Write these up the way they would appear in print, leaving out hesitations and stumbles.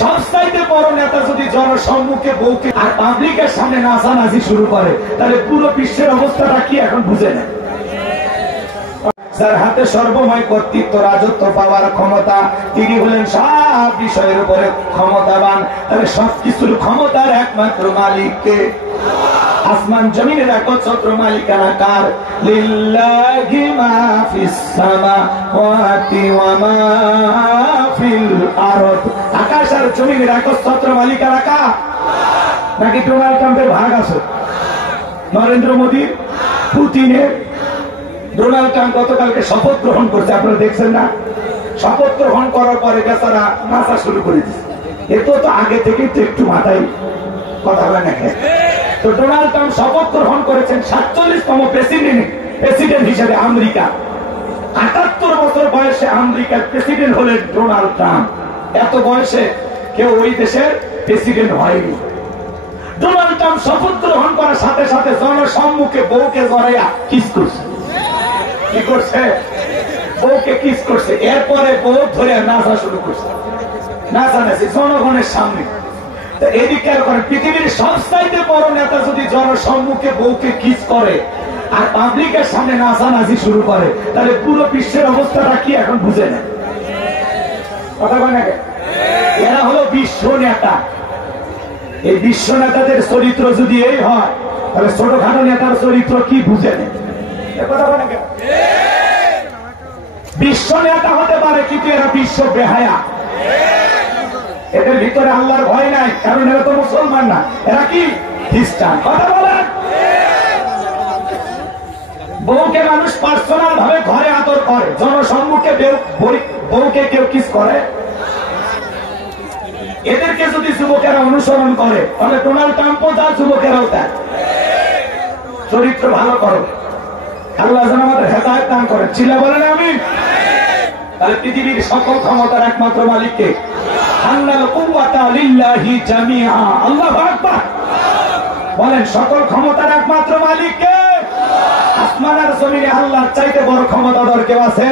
সবচাইতে বড় নেতা যদি জনসম্মুখে বউকে আর পাবলিকের সামনে নাচানাচি শুরু করে, তাহলে পুরো বিশ্বের অবস্থাটা কি এখন বুঝে নেয়। যার হাতে সর্বময় কর্তৃত্ব, রাজত্ব পাওয়ার ক্ষমতা, তিনি হলেন সব বিষয়ের উপরে ক্ষমতাবান। তাহলে সবকিছুর ক্ষমতার একমাত্র মালিককে। আসমান জমিনের একচ্ছত্র মালিকানা কার? লিল্লাহি মা ফিস সামাওয়াতি ওয়া মা ফিল আরদ। আকাশ আর জমিনের একচ্ছত্র মালিকানা কার? নাকি ডোনাল্ড ট্রাম্পের ভাগ আছে, নরেন্দ্র মোদী, পুতিনের? ডোনাল্ড ট্রাম্প গতকালকে শপথ গ্রহণ করছে, আপনারা দেখছেন না? শপথ গ্রহণ করার পরে বেচারা নাচা শুরু করে দিচ্ছে। এত তো আগে থেকে একটু মাথায় কথা হয় না। তো ডোনাল্ড ট্রাম্প শপথ গ্রহণ করেছেন 47তম প্রেসিডেন্ট হিসেবে আমেরিকা। 78 বছর বয়সে আমেরিকার প্রেসিডেন্ট হলেন ডোনাল্ড ট্রাম্প। এত বয়সে কেউ ওই দেশের প্রেসিডেন্ট হয়নি। ডোনাল্ড ট্রাম্প শপথ গ্রহণ করার সাথে সাথে জনসম্মুখে বউকে জড়াইয়া কিস করছে। কি করছে? বউকে কিস করছে। এরপরে বউ ধরে নাচা শুরু করছে, নাচানাচি জনগণের সামনে। এদিকে পৃথিবীর সবচাইতে বড় নেতা যদি জনসম্মুখে বউকে কিস করে আর পাবলিকের সামনে নাচানাচি শুরু করে, তাহলে পুরো বিশ্বের অবস্থাটা কি এখন বুঝে নেয়। কথা বলে না? এরা হলো বিশ্ব নেতা। এই বিশ্ব নেতাদের চরিত্র যদি এই হয়, তাহলে ছোটখাটো নেতার চরিত্র কি বুঝে নেয়। কথা বলে না? বিশ্ব নেতা হতে পারে, কিন্তু এরা বিশ্ব বেহায়া। এদের ভিতরে আল্লাহর ভয় নাই, কারণ এরা তো মুসলমান না, এরা কি খ্রিস্টান। কথা বলেন? বউকে মানুষ পার্সোনাল ভাবে ঘরে আদর করে, জনসম্মুখে বউকে কেউ কিস করে। এদেরকে যদি যুবকেরা অনুসরণ করে, তাহলে ডোনাল্ড ট্রাম্পও তার, যুবকেরাও তার। চরিত্র ভালো করো, আল্লাহ যেন আমাদের হেদায়েত দান করেন। চিল্লা বলেন আমিন। তাহলে পৃথিবীর সকল ক্ষমতার একমাত্র মালিককে। আন্নাল কুওয়াতা লিল্লাহি জামিআ। আল্লাহু আকবার বলেন। সকল ক্ষমতার একমাত্র মালিককে। আসমান আর জমিনে আল্লাহর চাইতে বড় ক্ষমতাধর কেউ আছে?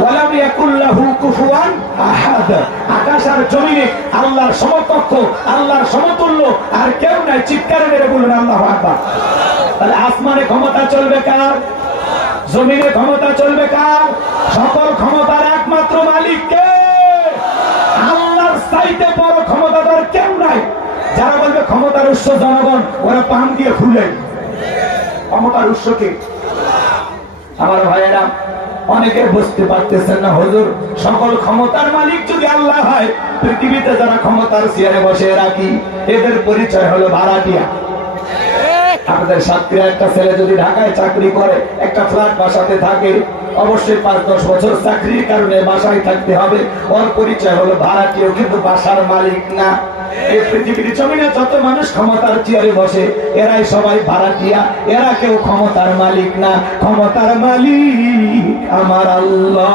ওয়ালাম ইয়াকুল লাহু কুফুয়ান আহাদ। আকাশ আর জমিনে আল্লাহর সমকক্ষ, আল্লাহর সমতুল্য আর কেউ নাই। চিৎকারে মেরে বলুন আল্লাহু আকবার। তাহলে আসমানে ক্ষমতা চলবে কার? জমিনে ক্ষমতা চলবে কার? সকল ক্ষমতার একমাত্র মালিককে। আল্লাহর চাইতে বড় ক্ষমতাধর কেউ নাই। যারা বলবে ক্ষমতার উৎস জনগণ, ওরা পান দিয়ে খুলে। ক্ষমতার উৎস কে? আমার ভাইয়েরা, অনেকে বুঝতে পারতেছেন না। হুজুর, সকল ক্ষমতার মালিক যদি আল্লাহ হয়, পৃথিবীতে যারা ক্ষমতার চেয়ারে বসে রাখি, এদের পরিচয় হলো ভাড়াটিয়া। আপনাদের সাতক্ষীরা একটা ছেলে যদি ঢাকায় চাকরি করে, একটা ফ্ল্যাট বাসাতে থাকে, অবশ্যই 5-10 বছর চাকরির কারণে বাসায় থাকতে হবে। ওর পরিচয় হলো ভাড়াটিয়া, কিন্তু বাসার মালিক না। এই পৃথিবীর জমিনে যত মানুষ ক্ষমতার চেয়ারে বসে, এরাই সবাই ভাড়াটিয়া, এরা কেউ ক্ষমতার মালিক না। ক্ষমতার মালিক আমার আল্লাহ।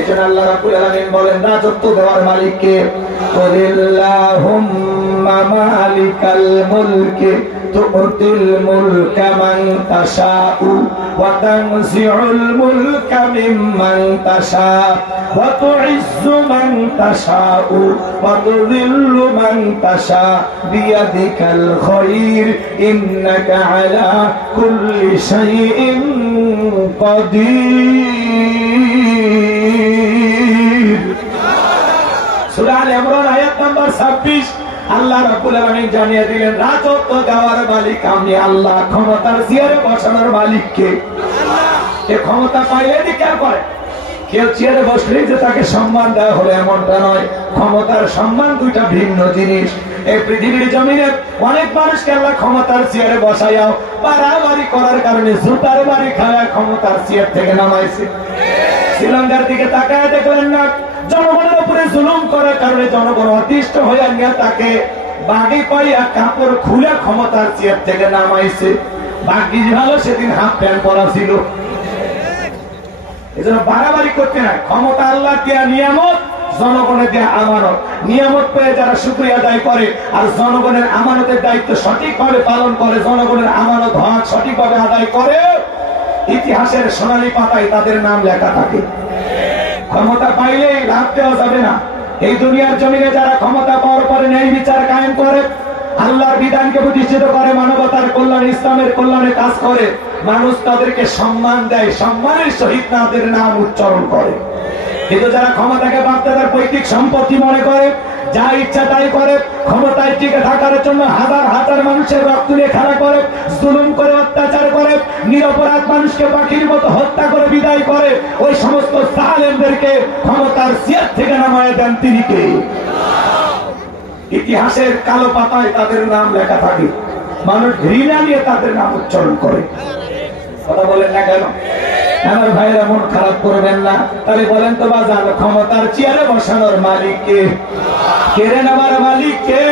এজন্য আল্লাহ রাব্বুল আলামিন বলেন, রাজত্ব দেওয়ার মালিককে। কুলিল্লাহুম্মা মালিকাল মুলকি তু'তিল মুলকা মান তাশাউ ওয়া তানজিউল মুলকা মিম্মান তাশাউ ওয়া তু'ইজ্জু মান তাশাউ ওয়া তুযিল্লু মান তাশাউ বিয়াদিকাল খায়র ইন্নাকা আলা কুল্লি শাইইন কাদির। সূরা আলে ইমরান আয়াত নাম্বার 26। আল্লাহ রাব্বুল আলামিন জানিয়ে দিলেন, রাজত্ব দেওয়ার মালিক আমি আল্লাহ। ক্ষমতার চেয়ারে বসানোর মালিক কে? এই ক্ষমতা পাইলে কেন করে? কেউ চেয়ারে বসলেই যে তাকে সম্মান দেওয়া হলো এমনটা নয়। ক্ষমতার সম্মান দুইটা ভিন্ন জিনিস। এই পৃথিবীর জমিনে অনেক মানুষকে আল্লাহ ক্ষমতার চেয়ারে বসাইয়াও বাড়াবাড়ি করার কারণে জুতার বাড়ি খাওয়া ক্ষমতার চেয়ার থেকে নামাইছে। শ্রীলঙ্কার দিকে তাকায় দেখলেন না? জনগণের উপরে জুলুম করার কারণে জনগণ অতিষ্ঠ হয়ে গিয়ে তাকে বাগি পাইয়া কাপড় খুলে ক্ষমতার চেয়ার থেকে নামাইছে। বাকি ভালো, সেদিন হাফ প্যান্ট পরা ছিল। এজন্য বাড়াবাড়ি করতে নাই। ক্ষমতা আল্লাহ দেয়া নিয়ামত, জনগণের দেয়া আমানত। নিয়ামত পেয়ে যারা শুকরিয়া আদায় করে আর জনগণের আমানতের দায়িত্ব সঠিকভাবে পালন করে, জনগণের আমানত হক সঠিকভাবে আদায় করে, ইতিহাসের সোনালী পাতায় তাদের নাম লেখা থাকে। ক্ষমতা পাইলেই লাভ দেওয়া যাবে না। এই দুনিয়ার জমিনে যারা ক্ষমতা পাওয়ার পরে ন্যায় বিচার কায়েম করে, আল্লাহর বিধানকে প্রতিষ্ঠিত করে, মানবতার কল্যাণে, ইসলামের কল্যাণে কাজ করে, মানুষ তাদেরকে সম্মান দেয়, সম্মানের সহিত তাদের নাম উচ্চারণ করে। কিন্তু যারা ক্ষমতাকে বাপদাদার পৈতৃক সম্পত্তি মনে করে, যা ইচ্ছা তাই করে, ক্ষমতায় টিকে থাকার জন্য হাজার হাজার মানুষের রক্ত নিয়ে খেলা করে, জুলুম করে, অত্যাচার করে, নিরপরাধ মানুষকে পাখির মতো হত্যা করে বিদায় করে, ওই সমস্ত জালেমদেরকে ক্ষমতার চেয়ার থেকে নামায় দেন তিনি কে? ইতিহাসের কালো পাতায় তাদের নাম লেখা থাকে, মানুষ ঘৃণা নিয়ে তাদের নাম উচ্চারণ করে। কথা বলেন না কেন? আমার ভাইরা মন খারাপ করবেন না। তাহলে বলেন তো বাজার, ক্ষমতার চেয়ারে বসানোর মালিক কে? কেড়ে নেবার মালিক কে?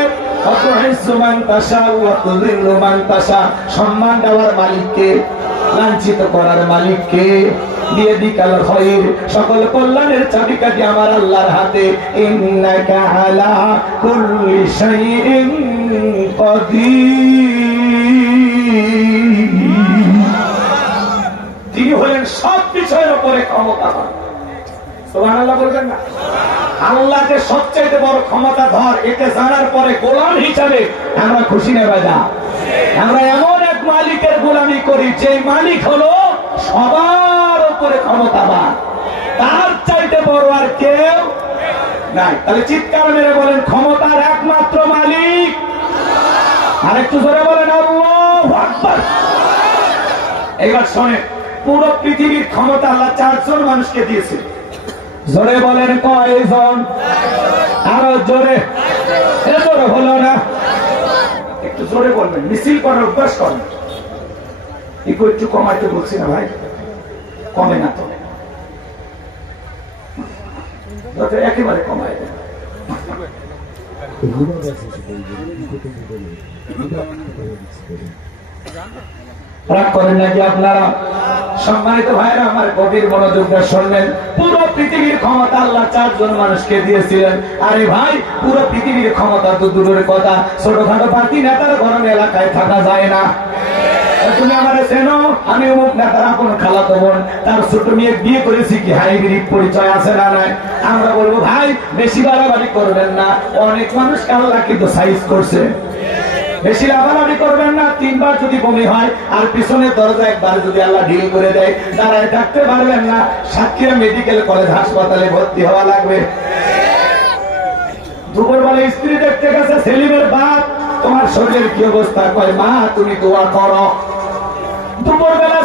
সম্মান দেওয়ার মালিক কে? লাঞ্ছিত করার মালিক কে? দিয়ে দিকাল খৈর, সকল কল্যাণের চাবিকাঠি আমার আল্লাহর হাতে। ইন্নাকা আলা কুল্লি শাইইন কাদির। তিনি হলেন সব বিষয়ের উপরে ক্ষমতাবান। সুবহানাল্লাহ বলবেন না? আল্লাহ যে সবচেয়ে বড় ক্ষমতাধর, এতে জানার পরে গোলাম হিসাবে আমরা খুশি নেই বাজা? আমরা এমন এক মালিকের গোলামি করি যে মালিক হলো সবার উপরে ক্ষমতাবান, তার চাইতে বড় আর কেউ নাই। তাহলে চিৎকার মেরে বলেন, ক্ষমতার একমাত্র মালিক। আর একটু জোরে বলেন আল্লাহু আকবার। এইবার শোনেন, পুরো পৃথিবীর ক্ষমতা আল্লাহ 4 জন মানুষকে দিয়েছে। জোরে বলেন কয়জন? আরো জোরে। এ জোরে হলো না, একটু জোরে বলবেন, মিছিল করার অভ্যাস করেন। একটু কমাইতে বলছি না ভাই, কমে না তো, একেবারে কমাই দেন। রাগ করেন নাকি আপনারা? সম্মানিত ভাইরা আমার, গভীর মনোযোগটা শুনলেন। পুরো পৃথিবীর ক্ষমতা আল্লাহ 4 জন মানুষকে দিয়েছিলেন। আরে ভাই, পুরো পৃথিবীর ক্ষমতা তো দূরের কথা, ছোটখাটো পার্টি নেতার গরম এলাকায় থাকা যায় না। তুমি আমার চেনো, আমি অমুক নেতার আপন খালাতো বোন, তার ছোট মেয়ে বিয়ে করেছি, কি হাইব্রিড পরিচয় আছে না নাই? আমরা বলবো ভাই বেশি বাড়াবাড়ি করবেন না, অনেক মানুষ আল্লাহ কিন্তু সাইজ করছে। বেশি লাভালাভি করবেন না। 3 বার যদি বমি হয় আর পিছনের দরজা একবার যদি আল্লাহ ঢিল করে দেয়, দাঁড়ায় থাকতে পারবেন না, সাতক্ষীরা মেডিকেল কলেজ হাসপাতালে ভর্তি হওয়া লাগবে। দুপুরবেলা স্ত্রী দেখতে গেছে সেলিমের বাপ, তোমার শরীরের কি অবস্থা? কয় মা তুমি দোয়া করো। দুপুরবেলা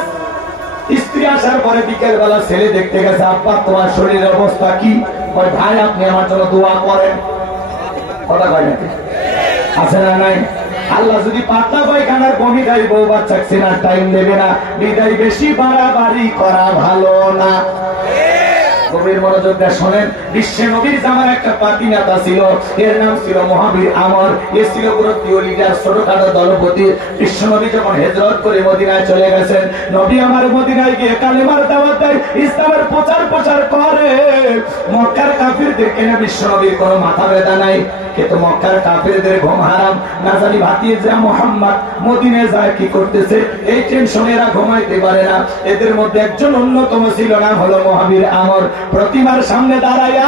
স্ত্রী আসার পরে বিকেল বেলা ছেলে দেখতে গেছে, আব্বা তোমার শরীরের অবস্থা কি? কয় ভাই আপনি আমার জন্য দোয়া করেন। কথা কয় নাকি? আছে না নাই? আল্লাহ যদি পাতলা পায়খানার বমি দেয়, বউ বাচ্চা চেনার টাইম দেবে না। বিদায় বেশি বাড়াবাড়ি করা ভালো না। গভীর মনোযোগটা শোনেন। বিশ্বে নবীর জামার একটা পার্টি নেতা ছিল, এর নাম ছিল মহাবীর আমর। এ ছিল পুরো লিডার, ছোটখাটো দলপতি। বিশ্ব নবী যখন হিজরত করে মদিনায় চলে গেছেন, নবী আমার মদিনায় গিয়ে কালেমার দাওয়াত দেয়, ইসলামের প্রচার করে। মক্কার কাফিরদেরকে না বিশ্ব নবীর কোনো মাথা ব্যথা নাই, কিন্তু মক্কার কাফিরদের ঘুম হারাম। না জানি ভাতিজা মুহাম্মদ মদিনায় যায় কি করতেছে, এই টেনশনে এরা ঘুমাইতে পারে না। এদের মধ্যে একজন অন্যতম ছিল, না হলো মহাবীর আমর। প্রতিমার সামনে দাঁড়াইয়া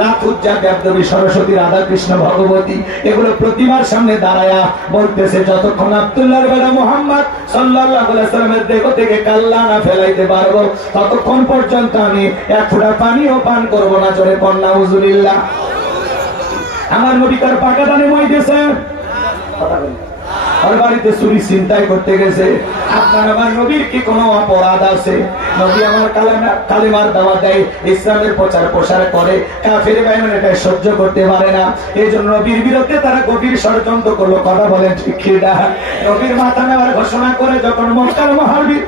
লাখুজ্জা দেবদেবী সরস্বতী রাধা কৃষ্ণ ভগবতী এগুলো প্রতিমার সামনে দাঁড়াইয়া বলতেছে, যতক্ষণ আব্দুল্লাহর বেটা মুহাম্মদ সাল্লাল্লাহু আলাইহি সাল্লামের দেহ থেকে কাল্লা না ফেলাইতে পারবো, ততক্ষণ পর্যন্ত আমি এক ফোঁটা পানিও পান করবো না। জোরে পড় নাউজুবিল্লাহ। আমার নবী তার পাকা দানে মই দিয়েছে, ওর বাড়িতে চুরি ছিনতাই করতে গেছে। আপনার আমার নবীর কি কোনো অপরাধ আছে? নবী আমার কালেমার দাওয়াত দেয়, ইসলামের প্রচার করে, কাফের বেঈমান এটা সহ্য করতে পারে না। এই জন্য নবীর বিরুদ্ধে তারা গভীর ষড়যন্ত্র করলো। কথা বলেন ঠিক কি না? নবীর মাথা নেওয়ার ঘোষণা করে যখন মক্কার মহাবীর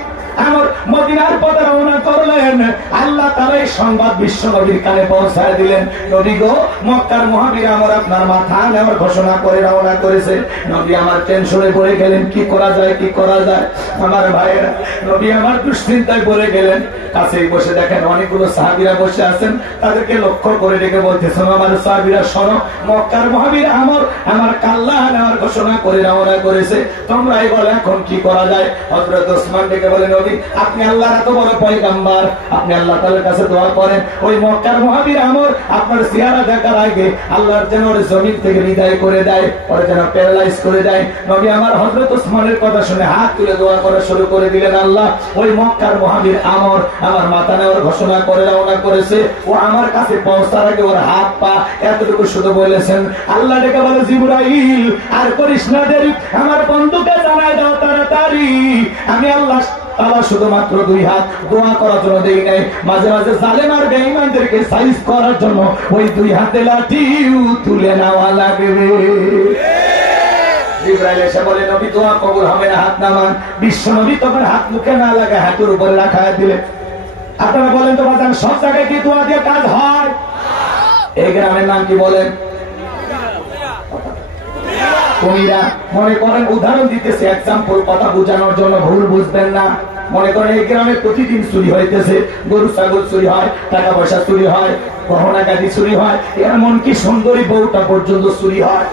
আমার মদিনার পথে রওনা করলেন, আল্লাহ তাআলা এই সংবাদ বিশ্ব নবীর কানে পৌঁছায় দিলেন, নবী গো, মক্কার মহাবীর আমার আপনার মাথা নেওয়ার ঘোষণা করে রওনা করেছে। নবী আমার টেনশনে পড়ে গেলেন, কি করা যায় কি করা যায়। আমার ভাইয়েরা, নবী আমার দুশ্চিন্তায় পড়ে গেলেন। কাছেই বসে দেখেন অনেকগুলো সাহাবীরা বসে আছেন, তাদেরকে লক্ষ্য করে ডেকে বলতেছেন, আমার সাহাবীরা শোনো, মক্কার মহাবীর আমার কাল্লা নেওয়ার ঘোষণা করে রওনা করেছে, তোমরাই বলো এখন কি করা যায়। হযরত ওসমান ডেকে বলেন, নবী, আপনি আল্লাহর এত বড় পয়গম্বর, আপনি আল্লাহ তাআলার কাছে দোয়া করেন ওই মক্কার মুহাজির আমর আপনার চেহারা দেখার আগে আল্লাহর যেন ওর জমিন থেকে বিদায় করে দেয়, ওর যেন প্যারালাইজ করে দেয়। নবী আমার হযরত ওসমানের কথা শুনে হাত তুলে দোয়া করা শুরু করে দিলেন, আল্লাহ ওই মক্কার মুহাজির আমর আমার মাথা নেওয়ার ঘোষণা করে রওনা করেছে, ও আমার কাছে পৌঁছার আগে ওর হাত পা এতটুকু শুধু বলেছেন। আল্লাহ ডেকে বলে, জিবরাইল আর করিস না দেরি, আমার বন্ধুকে জানাই দাও তাড়াতাড়ি আমি আল্লাহ শুধুমাত্র দুই হাত দোয়া করার জন্য দেই নাই, মাঝে মাঝে জালেম আর বেঈমানদেরকে সাইজ করার জন্য ওই দুই হাতে লাঠিও তুলে নেওয়া লাগবে। জিবরাইল এসে বলে, নবী দোয়া কবুল হবে না, হাত নামান। বিশ্ব নবী তখন হাত মুখে না লাগে হাতের উপরে রাখা দিলে। আপনারা বলেন তো বাজান, সব জায়গায় কি দোয়া দিয়ে কাজ হয়? এই গ্রামের নাম কি বলেন? কুমিরা। মনে করেন উদাহরণ দিতেছে, এক্সাম্পল, কথা বোঝানোর জন্য, ভুল বুঝবেন না। মনে করেন এই গ্রামে প্রতিদিন চুরি হইতেছে, গরু ছাগল চুরি হয়, টাকা পয়সা চুরি হয়, গহনা গাড়ি চুরি হয়, এমনকি সুন্দরী বউটা পর্যন্ত চুরি হয়।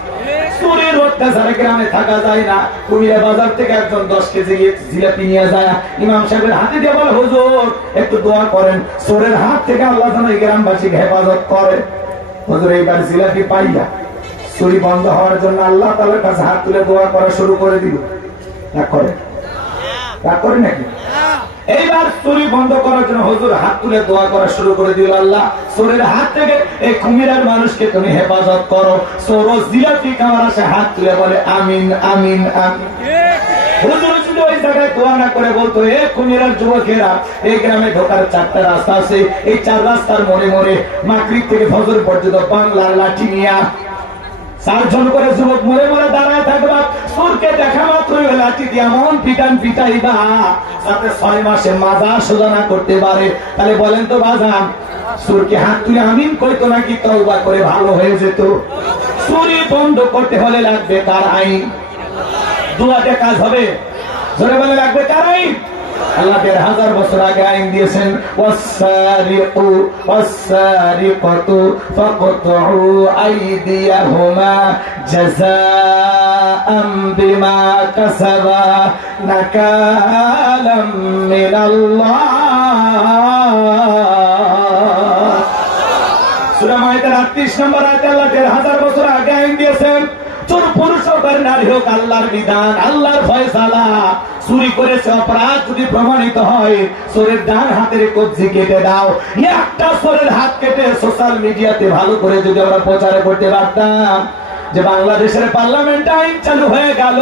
চুরির অত্যাচারে গ্রামে থাকা যায় না। কুমিরা বাজার থেকে একজন 10 কেজি জিলাপি নিয়ে যায়, ইমাম সাহেবের হাতে দিয়ে বলে, হুজুর একটু দোয়া করেন চোরের হাত থেকে আল্লাহ যেন এই গ্রামবাসীকে হেফাজত করে। হুজুর এইবার জিলাপি পাইয়া চুরি বন্ধ হওয়ার জন্য আল্লাহ তাআলার কাছে হাত তুলে দোয়া করা শুরু করে দিল। রাগ করে নাকি? এইবার চুরি বন্ধ করার জন্য হুজুর হাত তুলে দোয়া করা শুরু করে দিল, আল্লাহ চোরের হাত থেকে এই কুমিরার মানুষকে তুমি হেফাজত করো। চোর জিলাপি খাওয়ার আসে হাত তুলে বলে আমিন আমিন আমিন। হুজুর শুধু ওই জায়গায় দোয়া না করে বলতো, এ কুমিরার যুবকেরা, এই গ্রামে ঢোকার 4টা রাস্তা আছে, এই 4 রাস্তার মোড়ে মোড়ে মাগরিব থেকে ফজর পর্যন্ত বাংলার লাঠি নিয়া 4 জন করে যুবক মরে মরে দাঁড়ায় থাকবা, চোরকে দেখা মাত্র লাঠি দিয়ে এমন পিটাইবা যাতে 6 মাসে মাজা সোজা না করতে পারে। তাহলে বলেন তো বাজান, চোরকে হাত তুলে আমিন কইতো নাকি তওবা করে ভালো হয়ে যেত? চুরি বন্ধ করতে হলে লাগবে কার আইন? দুয়াতে কাজ হবে? জোরে বলে লাগবে কার আইন? আল্লাহ 1000 বছর আগে আইন দিয়েছেন, ওয়াসসারিকু ওয়াসসারিকাতু ফাকতুউ আইদিয়াহুমা জাযাআম বিমা কাসাবা নাকালাম মিনাল্লাহ। সূরা মাইদার 38 নম্বর আয়াতে আল্লাহ 1000 বছর আগে আইন দিয়েছেন, চোর পুরুষ হোক আর নারী হোক, আল্লাহর বিধান, আল্লাহর ফয়সালা। চুরি করেছে অপরাধ যদি প্রমাণিত হয়, চোরের ডান হাতের কবজি কেটে দাও। একটা চোরের হাত কেটে সোশ্যাল মিডিয়াতে ভালো করে যদি আমরা প্রচার করতে পারতাম যে বাংলাদেশের পার্লামেন্ট আইন চালু হয়ে গেল,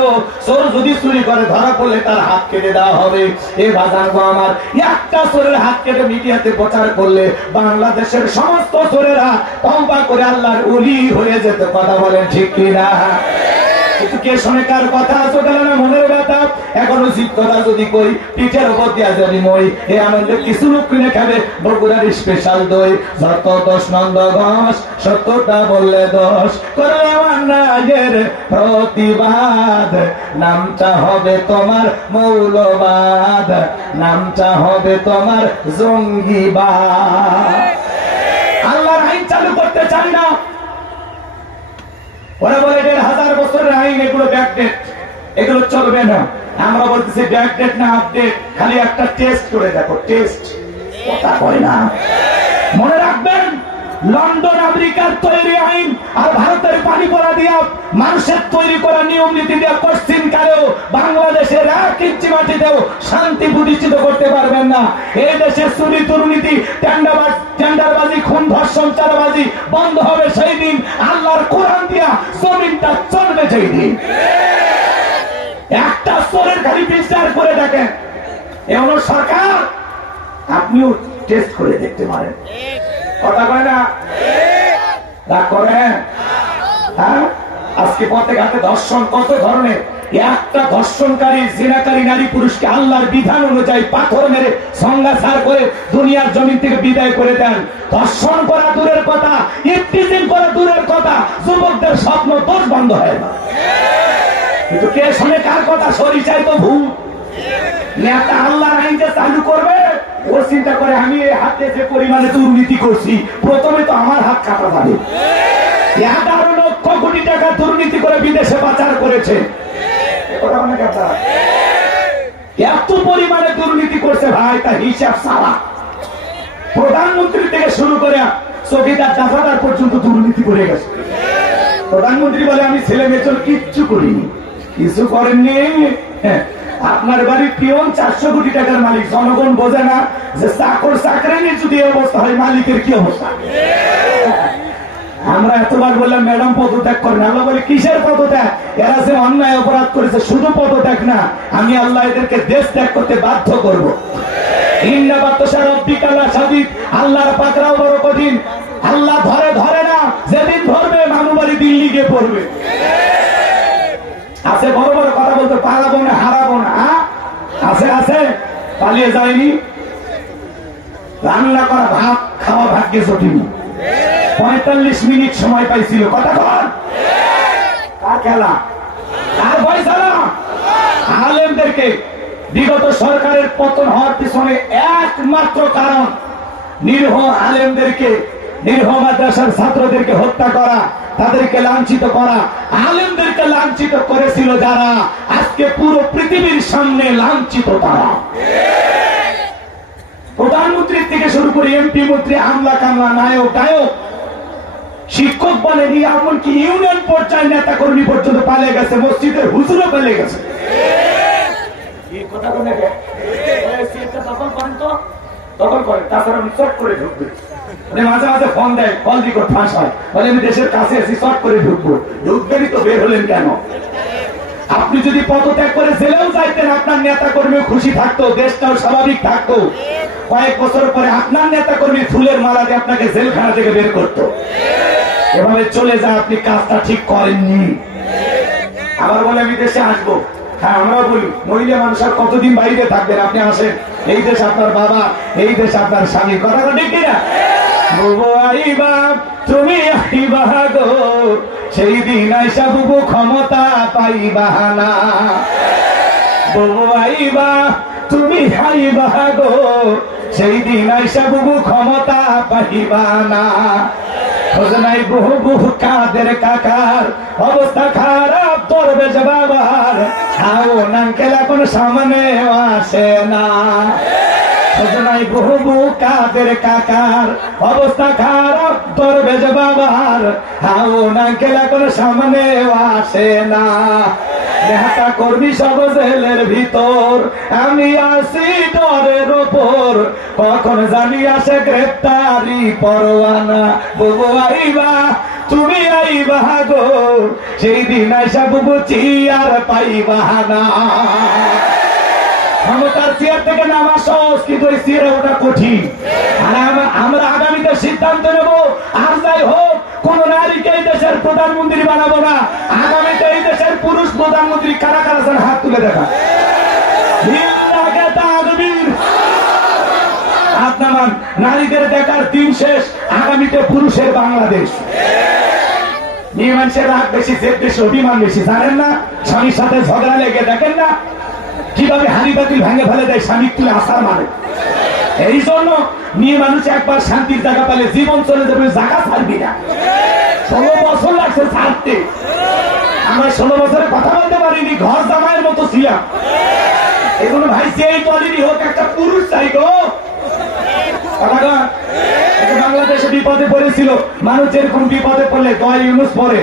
চোর যদি চুরি করে ধরা পড়লে তার হাত কেটে দেওয়া হবে। এ বাজারগো আমার, একটা চোরের হাত কেটে মিডিয়াতে প্রচার করলে বাংলাদেশের সমস্ত চোরেরা তওবা করে আল্লাহর ওলি হয়ে যেত। কথা বলেন ঠিক কিনা? কিন্তু কে শোনে কার কথা? আসলে না মনের ব্যথা। এখন উচিত কথা যদি কই, পিঠের উপর দিয়া যাবি মই। এই আনন্দে কিছু লোক কিনে খাবে বগুড়ার স্পেশাল দই। যত 10 নন্দ ঘোষ, 70টা বললে 10 করে অন্যায়ের প্রতিবাদ। নামটা হবে তোমার মৌলবাদ, নামটা হবে তোমার জঙ্গিবাদ। আল্লাহর আইন চালু করতে চাই না। ওরা বলে 1000 বছরের আইন, এগুলো ব্যাকডেট, এগুলো চলবে না। আমরা বলতেছি ব্যাকডেট না আপডেট, খালি একটা টেস্ট করে দেখো। টেস্ট কথা কয় না। মনে রাখবেন, লন্ডন আমেরিকার তৈরি আইন আর ভারতের পানি পড়া দিয়া মানুষের তৈরি করা নিয়ম নীতি দিয়ে পশ্চিম কালেও বাংলাদেশের 1 ইঞ্চি মাটিতেও শান্তি প্রতিষ্ঠিত করতে পারবেন না। এই দেশে চুরি দুর্নীতি টেন্ডারবাজি খুন ধর্ষণ চাঁদাবাজি বন্ধ হবে সেই দিন, আল্লাহর কোরআন দিয়া জমিনটা চলবে সেই দিন। একটা চোরের খালি বিচার করে দেখেন, এমন সরকার আপনিও টেস্ট করে দেখতে পারেন। কথা কয় না? রাগ করেন? হ্যাঁ, আজকে পথে ঘাটে ধর্ষণ কত ধরনের। একটা ধর্ষণকারী জিনাকারী নারী পুরুষকে আল্লাহর বিধান অনুযায়ী পাথর মেরে সংঘাত করে দুনিয়ার জমিন থেকে বিদায় করে দেন। ধর্ষণ করা দূরের কথা, ইফতিজিং করা দূরের কথা, যুবকদের স্বপ্ন দোষ বন্ধ হয় না। কিন্তু কে শুনে কার কথা? সরিষায় তো ভুল। নেতা আল্লাহর আইন যে চালু করবে, ও চিন্তা করে আমি এই হাতে যে পরিমাণে দুর্নীতি করছি, প্রথমে তো আমার হাত কাটা যাবে। 11 লক্ষ কোটি টাকা দুর্নীতি করে বিদেশে পাচার করেছে। এত পরিমাণে দুর্নীতি করছে ভাই, তা হিসাব সারা। প্রধানমন্ত্রী থেকে শুরু করে চৌকিদার চাষাদার পর্যন্ত দুর্নীতি করে গেছে। প্রধানমন্ত্রী বলে আমি ছেলে মেয়ের কিচ্ছু করিনি, কিছু করেননি। আপনার বাড়ির পিয়ন 400 কোটি টাকার মালিক, জনগণ বোঝে না যে চাকর চাকরানির যদি অবস্থা হয় মালিকের কি অবস্থা। আমরা এতবার বললাম ম্যাডাম পদত্যাগ করেন, আল্লাহ বলে কিসের পদত্যাগ? এরা যে অন্যায় অপরাধ করেছে, শুধু পদত্যাগ না, আমি আল্লাহ এদেরকে দেশ ত্যাগ করতে বাধ্য করব। আল্লাহর পাকড়াও বড় কঠিন, আল্লাহ ধরে ধরে না, যেদিন ধরবে মানুবাড়ি দিল্লি গিয়ে পড়বে। আছে বড় বড় কথা বলতে, পালাবো না, হারাবো না, আছে আছে, পালিয়ে যায়নি। রান্না করা ভাত খাওয়া ভাগ্যে জটিনি, 45 মিনিট সময় পাইছিল। কথা বল, কার খেলা, কার ফয়সালা? আলেমদেরকে বিগত সরকারের পতন হওয়ার পিছনে একমাত্র কারণ নিরীহ আলেমদেরকে, নিরীহ মাদ্রাসার ছাত্রদেরকে হত্যা করা, তাদেরকে লাঞ্ছিত করা। আলেমদেরকে লাঞ্ছিত করেছিল যারা, আজকে পুরো পৃথিবীর সামনে লাঞ্ছিত তারা। প্রধানমন্ত্রীর থেকে শুরু করে এমপি মন্ত্রী, আমলা কামলা, নায়ক গায়ক, শিক্ষক বলেনি, এমনকি ইউনিয়ন পর্যায়ে নেতা কর্মী পর্যন্ত পালিয়ে গেছে, মসজিদের হুজুরও পালিয়ে গেছে। মাঝে মাঝে ফোন দেয়, কল রেকর্ড ফাঁস হয়, বলে আমি দেশের কাছে আছি, শর্ট করে ঢুকবো। ঢুকবেনই তো, বের হলেন কেন? আপনি যদি পদত্যাগ করে জেলেও যাইতেন, আপনার নেতা কর্মী খুশি থাকতো, দেশটাও স্বাভাবিক থাকতো। কয়েক বছর পরে আপনার নেতা কর্মী ফুলের মালা দিয়ে আপনাকে জেলখানা থেকে বের করতো। এভাবে চলে যায়, আপনি কাজটা ঠিক করেননি। আবার বলে আমি দেশে আসবো। হ্যাঁ, আমরা বলি মহিলা মানুষ আর কতদিন বাইরে থাকবেন, আপনি আসেন। এই দেশ আপনার বাবা, এই দেশ আপনার স্বামী। কথাটা ঠিক কিনা? বুবু আইবা, তুমি আইবা গো, সেই দিন আইসা বুবু ক্ষমতা পাইবা না। বুবু আইবা, তুমি আইবা গো, সেই দিন আইসা বুবু ক্ষমতা পাইবা না। খোঁজনাই বহু বহু কাদের কাকার অবস্থা খারাপ, দরবেশ বাবার খাও নাঙ্কেল এখন সামনে আসে না। খোঁজনাই বহু বহু কাদের কাকার অবস্থা খারাপ, দরবেশ বাবার খাও নাঙ্কেল এখন সামনে আসে না। নেতা কর্মী সব জেলের ভিতর, আমি আসি ডরের ওপর, কখন জানি আসে গ্রেপ্তারি পরোয়ানা। বুবু আইবা, তুমি আইবা গো, সেই দিন আইসা বুবু চিয়ার পাইবা না। ক্ষমতার চেয়ার থেকে নামা সহজ, কিন্তু ওই চেয়ারে ওটা কঠিন। আর আমরা আগামীতে সিদ্ধান্ত নেব, আর যাই হোক কোন নারীকে এই দেশের প্রধানমন্ত্রী বানাবো না। আগামীতে এই দেশের পুরুষ প্রধানমন্ত্রী কারা কারা যেন হাত তুলে দেখা। আপনার নারীদের দেখার দিন শেষ, আগামীতে পুরুষের বাংলাদেশ। মেয়ে মানুষের রাগ বেশি, জেদ বেশি, অভিমান বেশি, জানেন না? স্বামীর সাথে ঝগড়া লেগে দেখেন না কিভাবে হাড়ি বাতিল ভেঙে ফেলে দেয়, স্বামী তুলে আসার মানে। এই জন্য মেয়ে মানুষ একবার শান্তির জায়গা পেলে জীবন চলে যাবে, জায়গা ছাড়বি না। 16 বছর লাগছে ছাড়তে। আমরা 16 বছরে কথা বলতে পারিনি, ঘর জামাইয়ের মতো ছিলাম। এগুলো ভাই যেই দলেরই হোক, একটা পুরুষ চাই গো। বাংলাদেশে বিপদে পড়েছিল মানুষ, যেরকম বিপদে পড়লে দোয়া ইউনুস পড়ে,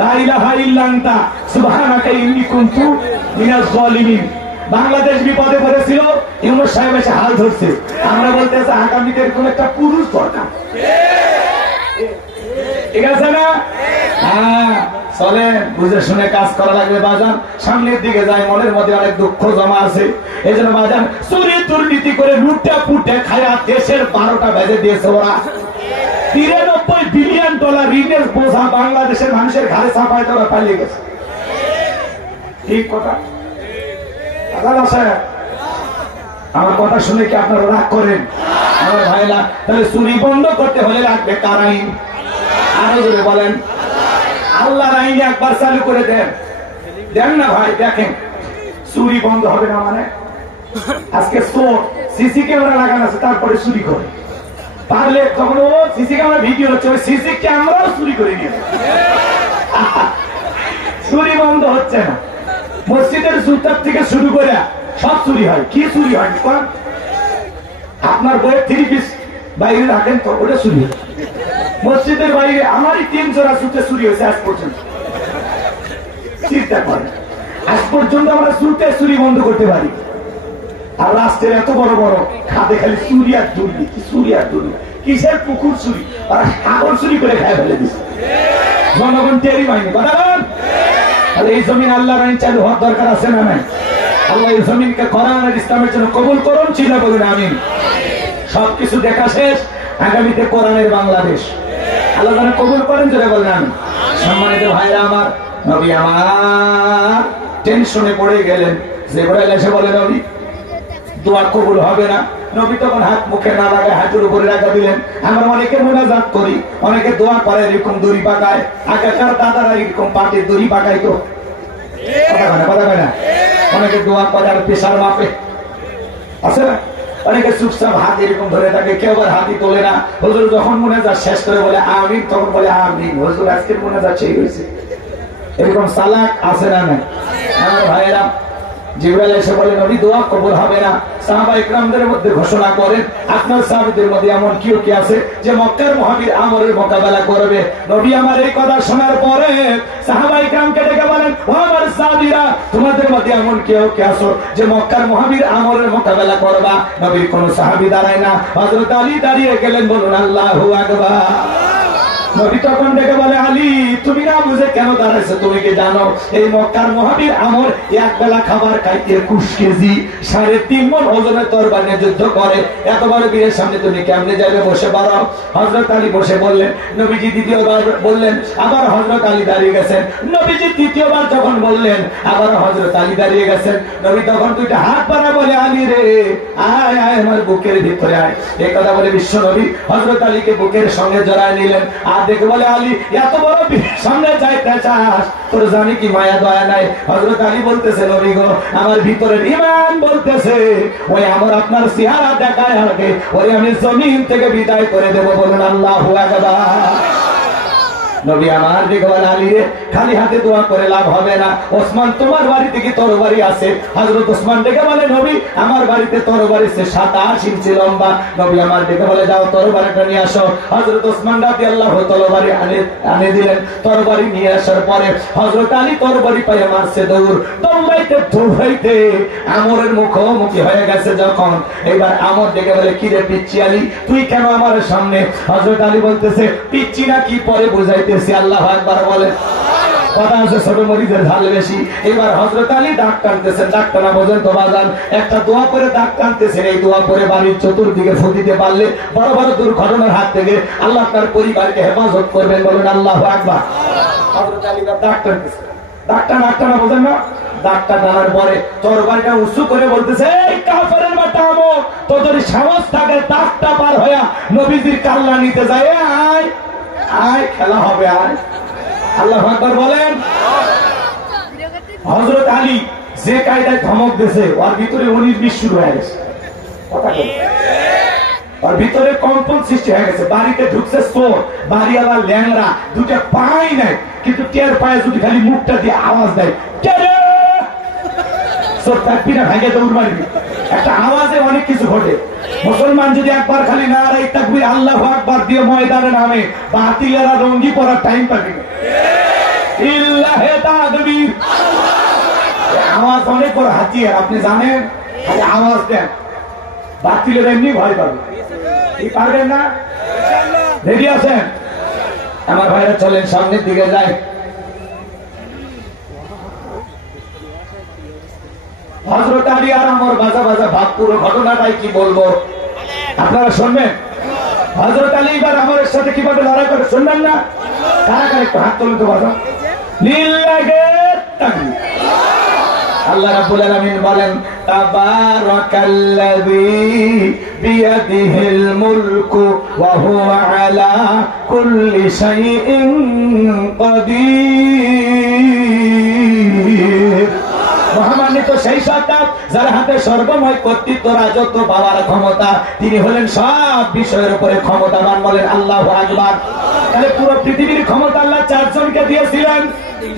লা ইলাহা ইল্লা আনতা সুবহানাকা ইন্নী কুনতু মিনাজ জালিমিন। বাংলাদেশ বিপদে পড়েছিল, ইউনুস সাহেব এসে হাল ধরছে। আমরা বলতেছি আগামীতে এরকম একটা পুরুষ দরকার। ঠিক আছে না? হ্যাঁ, চলে বুঝে শুনে কাজ করা লাগবে বাজান। সামনের দিকে যায়, মনের মধ্যে অনেক দুঃখ জমা আছে। এই জন্য বাজান চুরি দুর্নীতি করে লুটে পুটে খায়া দেশের 12টা বেজে দিয়েছে ওরা। 93 বিলিয়ন ডলার ঋণের বোঝা বাংলাদেশের মানুষের ঘাড়ে চাপায় তোরা পালিয়ে গেছে। ঠিক কথা। আমার কথা শুনে কি আপনারা রাগ করেন? আমার ভাইলা, তাহলে চুরি বন্ধ করতে হলে লাগবে কার আইন? আরো জোরে বলেন। আল্লাহর আইনে একবার চালু করে দেন, দেন না ভাই। দেখেন চুরি বন্ধ হবে না মানে? আজকে চোর সিসি ক্যামেরা লাগানো আছে, তারপরে চুরি করে। পারলে তখন ও সিসি ক্যামেরা ভিডিও হচ্ছে, ওই সিসি ক্যামেরাও চুরি করে নিয়েছে। চুরি বন্ধ হচ্ছে না। মসজিদের জুতার থেকে শুরু করে সব চুরি হয়। কি চুরি হয়? আপনার বইয়ের 3 পিস বাইরে রাখেন তো, ওটা চুরি হয়। মসজিদের বাইরে আমারই 3 জোড়া জুতো চুরি হয়েছে আজ পর্যন্ত। চিন্তা করেন, আজ পর্যন্ত আমরা জুতে চুরি বন্ধ করতে পারি। আর রাস্তার এত বড় বড় খাদে খালি চুরি আর দুর্নীতি, চুরি আর দুর্নীতি। কিসের পুকুর চুরি? ওরা সাগর চুরি করে খায় ফেলে দিচ্ছে, জনগণ টেরি পায়নি। কথা বল। তাহলে এই জমিন আল্লাহর আইন চালু হওয়ার দরকার আছে না নাই? আল্লাহ এই জমিনকে কোরআন আর ইসলামের জন্য কবুল করুন, ছিল বলুন আমিন। সবকিছু দেখা শেষ, আগামীতে কোরআনের বাংলাদেশ আল্লাহ যেন কবুল করেন, জোরে বলেন আমিন। সম্মানিত ভাইরা আমার, নবী আমার টেনশনে পড়ে গেলেন। জিবরাইল এসে বলে, নবী দোয়া কবুল হবে না। নবী তখন হাত মুখে না লাগায় হাতের উপরে রাখা দিলেন। আমরা অনেকে মোনাজাত করি, অনেকে দোয়া করে এরকম দড়ি পাকায়। আগেকার দাদারা এরকম পাটের দড়ি পাকায় তো, কথা কয় না? অনেকে দোয়া করে আর প্রেশার মাপে, আছে না? অনেকে চুপচাপ হাত এরকম ধরে থাকে, কেউ আবার হাতই তোলে না। হুজুর যখন মোনাজাত শেষ করে বলে আমিন, তখন বলে আমিন। হুজুর আজকের মোনাজাত শেষ হয়েছে। এরকম সালাক আছে না নাই? আমার ভাইয়েরা, জিবরাইল এসে বলে, নবী দোয়া কবুল হবে না। সাহাবা ইকরামদের মধ্যে ঘোষণা করেন, আপনার সাহাবীদের মধ্যে এমন কেউ কি আছে যে মক্কার মহাবীর আমরের মোকাবেলা করবে? নবী আমার এই কথা শোনার পরে সাহাবা ইকরামকে ডেকে বলেন, ও আমার সাহাবীরা, তোমাদের মধ্যে এমন কেউ কি আছো যে মক্কার মহাবীর আমরের মোকাবেলা করবা? নবীর কোন সাহাবী দাঁড়ায় না। হযরত আলী দাঁড়িয়ে গেলেন, বলুন আল্লাহু আকবার। নবী তখন ডেকে বলে, আলী তুমি না বুঝে কেন দাঁড়াইছো? তুমি কি জানো এই মক্কার মহাবীর আমর এক বেলা খাবার খাই 21 কেজি 3.5 মণ ওজনের তরবারি নিয়ে যুদ্ধ করে। এত বড় বীরের সামনে তুমি কেমনে যাবে? বসে বাড়াও। হযরত আলী বসে বললেন। নবীজি দ্বিতীয়বার বললেন, আবার হযরত আলী দাঁড়িয়ে গেছেন। নবীজি তৃতীয়বার যখন বললেন, আবার হযরত আলী দাঁড়িয়ে গেছেন। নবী তখন দুইটা হাত বাড়া বলে, আলী রে আয় আয় আমার বুকের ভিতরে আয়। এই কথা বলে বিশ্ব নবী হযরত আলীকে বুকের সঙ্গে জড়ায় নিলেন। আর দেখে বলে, আলী এত বড় সামনে যাইতে চাস, তোর জানি কি মায়া দয়া নাই? হযরত আলী বলতেছে, নবী গো, আমার ভিতরের ঈমান বলতেছে ওই আমার আপনার চেহারা দেখায় আগে ওই আমি জমিন থেকে বিদায় করে দেব। বলুন আল্লাহু আকবার। নবী আমার দিকে বলে, আলী রে খালি হাতে দোয়া করে লাভ হবে না। ওসমান তোমার বাড়িতে কি তরবারি আছে? হযরত ওসমান ডেকে বলে, নবী আমার বাড়িতে তরবারি আছে 27 ইঞ্চি লম্বা। নবী আমার ডেকে বলে, যাও তরবারিটা নিয়ে আসো। হযরত ওসমান রাদিয়াল্লাহু তরবারি আনে দিলেন। তরবারি নিয়ে আসার পরে হযরত আলী তরবারি পায়ে মারছে দৌড়। দৌড়াইতে আমরের মুখোমুখি হয়ে গেছে যখন, এবার আমর ডেকে বলে, কি রে পিচ্চি আলী, তুই কেন আমার সামনে? হযরত আলী বলতেছে, পিচ্চি না কি পরে বুঝাই। আল্লাহু আকবার বলেন। কথা আছে ছোট মরিচের ঝাল বেশি। এবার হযরত আলী দাগ টানতেছেন, দাগ টানা পর্যন্ত বাজান একটা দোয়া করে দাগ টানতেছেন। এই দোয়া করে বাড়ির চতুর্দিকে ফুটিতে পারলে বড় বড় দুর্ঘটনার হাত থেকে আল্লাহ তার পরিবারকে হেফাজত করবেন। বলুন আল্লাহু আকবার। হযরত আলী দাগ টানতেছেন, দাগ টানা বোঝেন না? দাগটা টানার পরে তরবারিটা উঁচু করে বলতেছে, এই কাফেরের বাটা আমর, তোদের সাহস থাকে দাগটা পার হইয়া নবীজির কাল্লা নিতে যায়, আয় আয় খেলা হবে। আয় আল্লাহু আকবার বলেন। হযরত আলী যে কায়দায় ধমক দিয়েছে, ওর ভিতরে 19-20 শুরু হয়ে গেছে। কথা বল, ওর ভিতরে কম্পন সৃষ্টি হয়ে গেছে। বাড়িতে ঢুকছে চোর, বাড়িওয়ালা ল্যাংড়া, দুটো পাই নাই, কিন্তু টের পায়ে যদি খালি মুখটা দিয়ে আওয়াজ দেয়, চোর তাকবীরে ভাঙে দৌড় মারবি। একটা আওয়াজে অনেক কিছু ঘটে। মুসলমান যদি একবার খালি নারায়ে তাকবীর আল্লাহু আকবার দিয়ে ময়দানে নামে, বাতিলেরা রঙ্গি পড়ার টাইম পাবে না। ইল্লাহে তাকবীর আওয়াজ অনেক বড় হাতিয়ার, আপনি জানেন। খালি আওয়াজ দেন, বাতিলেরা এমনি ভয় পাবে। এই পারবেন না? রেডি আছেন? আমার ভাইরা চলেন সামনের দিকে যায়। হযরত আলী আর আমর বাজা বাজা ভাগ, পুরো ঘটনাটাই কি বলবো আপনারা শুনবেন। হযরত আলী এবার আমরের সাথে কিভাবে লড়াই করে শুনবেন না? কারা কারা একটু হাত তুলে তো বাজা। লিল্লাহি তাকবীর। আল্লাহ রাব্বুল আলামিন বলেন, তাবারাকাল্লাযী বিয়াদিহিল মুলকু ওয়া হুয়া আলা কুল্লি শাইইন কাদির। মহামান্বিত সেই সত্তা যার হাতে সর্বময় কর্তৃত্ব, রাজত্ব পাওয়ার ক্ষমতা, তিনি হলেন সব বিষয়ের উপরে ক্ষমতাবান। বলেন আল্লাহু আকবার। তাহলে পুরো পৃথিবীর ক্ষমতা আল্লাহ 4 জনকে দিয়েছিলেন।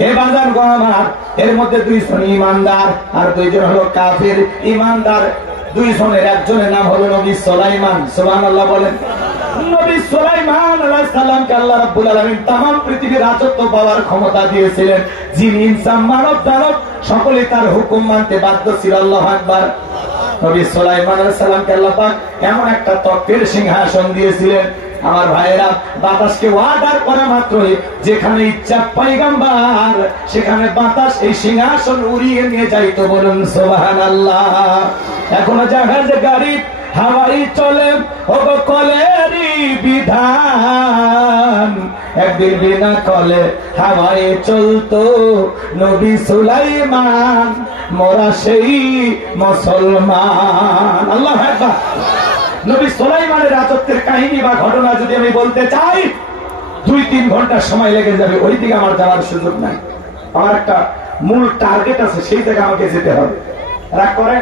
হে বাজার গো আমার, এর মধ্যে 2 জন ইমানদার আর 2 জন হলো কাফির। ইমানদার 2 জনের একজনের নাম হলো নবী সুলাইমান। সুবহানাল্লাহ বলেন। নবী সুলাইমান আলাইহিস সালামকে আল্লাহ রাব্বুল আলামিন तमाम পৃথিবীর রাজত্ব পাওয়ার ক্ষমতা দিয়েছিলেন। জিন ইনসান মানব দানব সকলে তার হুকুম মানতে বাধ্য ছিল। আল্লাহু আকবার। নবী সুলাইমান আলাইহিস সালামকে আল্লাহ পাক এমন একটা তখ্তের সিংহাসন দিয়েছিলেন, আমার ভাইয়েরা, বাতাসকে অর্ডার করা মাত্রই যেখানে ইচ্ছা পয়গম্বর সেখানে বাতাস এই সিংহাসন উড়িয়ে নিয়ে যাইতো। বলুন সুবহানাল্লাহ। এখনো জাহাজ গাড়ি হাওয়াই চলে, ওগো কলেরই বিধান, একদিন বিনা কলে হাওয়াই চলতো নবী সুলাইমান, মোরা সেই মুসলমান। আল্লাহু আকবার। নবী সুলাইমানের রাজত্বের কাহিনী বা ঘটনা যদি আমি বলতে চাই 2-3 ঘন্টা সময় লেগে যাবে, ওই দিকে আমার যাওয়ার সুযোগ নাই। আমার একটা মূল টার্গেট আছে, সেই থেকে আমাকে যেতে হবে। রাগ করে?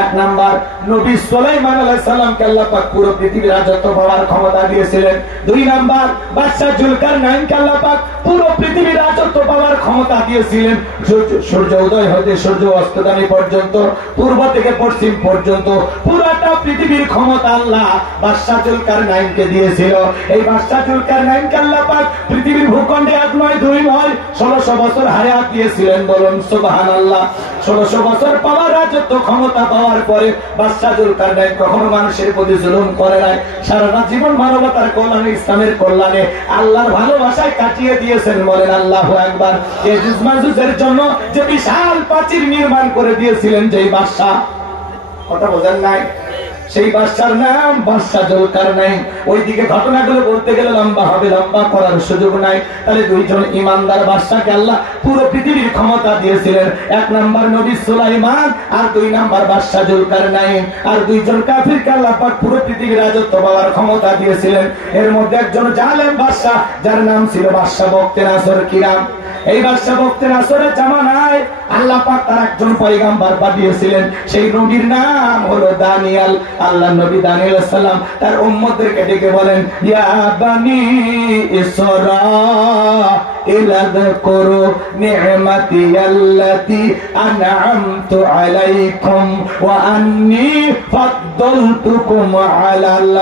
1 নাম্বার, নবী সুলাইমান আলাইহিস সালামকে আল্লাহ পাক পুরো পৃথিবীর রাজত্ব পাওয়ার ক্ষমতা দিয়েছিলেন। 2 নাম্বার, বাদশা জুলকারনাইনকে আল্লাহ পাক পুরো পৃথিবীর রাজত্ব পাওয়ার ক্ষমতা দিয়েছিলেন। সূর্য উদয় হতে সূর্য অস্তগামী পর্যন্ত, পূর্ব থেকে পশ্চিম পর্যন্ত পুরোটা পৃথিবীর ক্ষমতা আল্লাহ বাদশা জুলকারনাইনকে দিয়েছিল। এই বাদশা জুলকারনাইনকে আল্লাহ পাক পৃথিবীর ভূখণ্ডে 1 নয় 2 নয় 1600 বছর হায়াত দিয়েছিলেন। বলুন সুবহানাল্লাহ। 1600 বছর পাওয়ার রাজত্ব ক্ষমতা পাওয়ার পরে বাদশা জুলকারনাইন কখনো মানুষের প্রতি জুলুম করে নাই। সারাটা জীবন মানবতার কল্যাণে, ইসলামের কল্যাণে, আল্লাহর ভালোবাসায় কাটিয়ে দিয়েছেন। বলেন আল্লাহু আকবার। ইয়াজুজ মাজুজের জন্য যে বিশাল প্রাচীর নির্মাণ করে দিয়েছিলেন যেই বাদশা, কথা বোঝেন নাই, সেই বাদশার নাম বাদশা জুলকারনাইন। ওইদিকে ঘটনাগুলো বলতে গেলে লম্বা হবে, লম্বা করার সুযোগ নাই। তাহলে 2 জন ইমানদার বাদশাকে আল্লাহ পুরো পৃথিবীর ক্ষমতা দিয়েছিলেন। 1 নাম্বার নবী সুলাইমান আর 2 নাম্বার বাদশা জুলকারনাইন। আর 2 জন কাফিরকে আল্লাহ পাক পুরো পৃথিবীর রাজত্ব পাওয়ার ক্ষমতা দিয়েছিলেন। এর মধ্যে একজন জালেম বাদশা, যার নাম ছিল বাদশা বখতে নাসর কিরাম। এই বাদশা বখতে নাসরের জামানায় আল্লাহ পাক তার একজন পয়গম্বর পাঠিয়েছিলেন। সেই নবীর নাম হলো দানিয়েল। আল্লাহ নবী দানিয়েল আলাইহিস সালাম তার উম্মতদেরকে ডেকে বলেন, ইয়া বানি ইসরাঈল আযকুরু নি'মাতি আল্লাতী আন'আমতু আলাইকুম ওয়া আন্নী ফাদ্দালতুকুম আলাল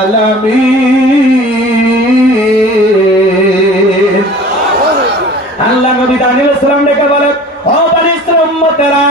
আলামিন। আল্লাহ নবী দানিয়েল আলাইহিস সালাম ডেকে বলেন, ও বনি ইসরাঈল উম্মতেরা,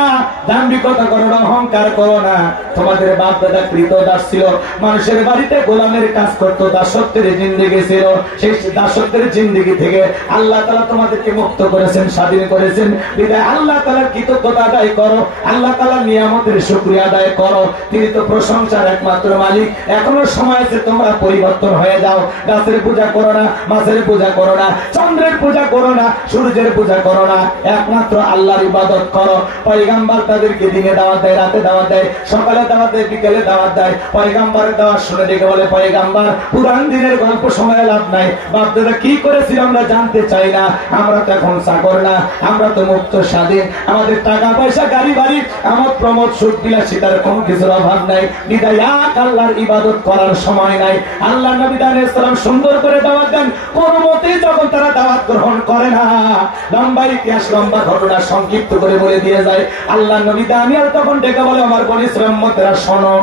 দাম্ভিকতা করো না, অহংকার করো না। তোমাদের বাপ দাদা কৃতদাস ছিল, মানুষের বাড়িতে গোলামের কাজ করতো, দাসত্বের জিন্দেগি ছিল। সেই দাসত্বের জিন্দেগি থেকে আল্লাহ তাআলা তোমাদেরকে মুক্ত করেছেন, স্বাধীন করেছেন। বিদায় আল্লাহ তাআলার কৃতজ্ঞতা আদায় করো, আল্লাহ তাআলার নিয়ামতের শুকরিয়া আদায় করো। তিনি তো প্রশংসার একমাত্র মালিক। এখনো সময় আছে, তোমরা পরিবর্তন হয়ে যাও। গাছের পূজা করো না, মাছের পূজা করো না, চন্দ্রের পূজা করো না, সূর্যের পূজা করো না, একমাত্র আল্লাহর ইবাদত করো। পয়গম্বর তাদেরকে দিনে দাওয়াত দেয়, রাতে দাওয়াত দেয়, সকালে দাওয়াত দেয়, বিকেলে দাওয়াত দেয়। পয়গম্বরের দাওয়াত শুনে ডেকে বলে, পয়গম্বর পুরান দিনের গল্প সময় লাভ নাই, বাপ দাদা কি করেছিল আমরা জানতে চাই না। আমরা তো এখন চাকর না, আমরা তো মুক্ত স্বাধীন। আমাদের টাকা পয়সা, গাড়ি বাড়ি, আমার প্রমোদ সুখ বিলাসিতার কোনো কিছুর অভাব নাই। বিদায় আল্লাহর ইবাদত করার সময় নাই। আল্লাহ নবী দানিয়েল সালাম সুন্দর করে দাওয়াত দেন, কোন মতেই যখন তারা দাওয়াত গ্রহণ করে না। লম্বা ইতিহাস, লম্বা ঘটনা সংক্ষিপ্ত করে বলে দিয়ে যায়। আল্লাহ নবী দানিয়েল তখন ডেকে বলে, আমার বনি ইসরাঈল উম্মতেরা শোনো,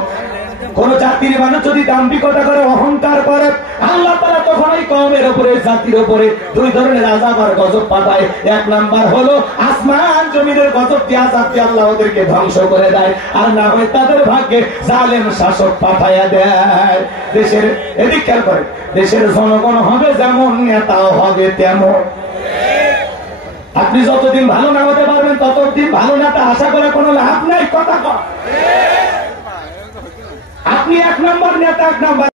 কোন জাতির মানুষ যদি দাম্ভিকতা করে, অহংকার করে, আল্লাহ তাআলা তখন ওই কওমের উপরে, জাতির উপরে 2 ধরনের আযাব আর গজব পাঠায়। 1 নাম্বার হলো আসমান জমিনের গজব দিয়ে, আযাব দিয়ে আল্লাহ ওদেরকে ধ্বংস করে দেয়। আর না হয় তাদের ভাগ্যে জালেম শাসক পাঠায়া দেয়। দেশের এদিক খেয়াল করে, দেশের জনগণ হবে যেমন, নেতাও হবে তেমন। আপনি যতদিন ভালো না হতে পারবেন ততদিন ভালো নেতা আশা করে কোনো লাভ নাই। কথা কর, আপনি 1 নম্বর নেতা, 1 নম্বর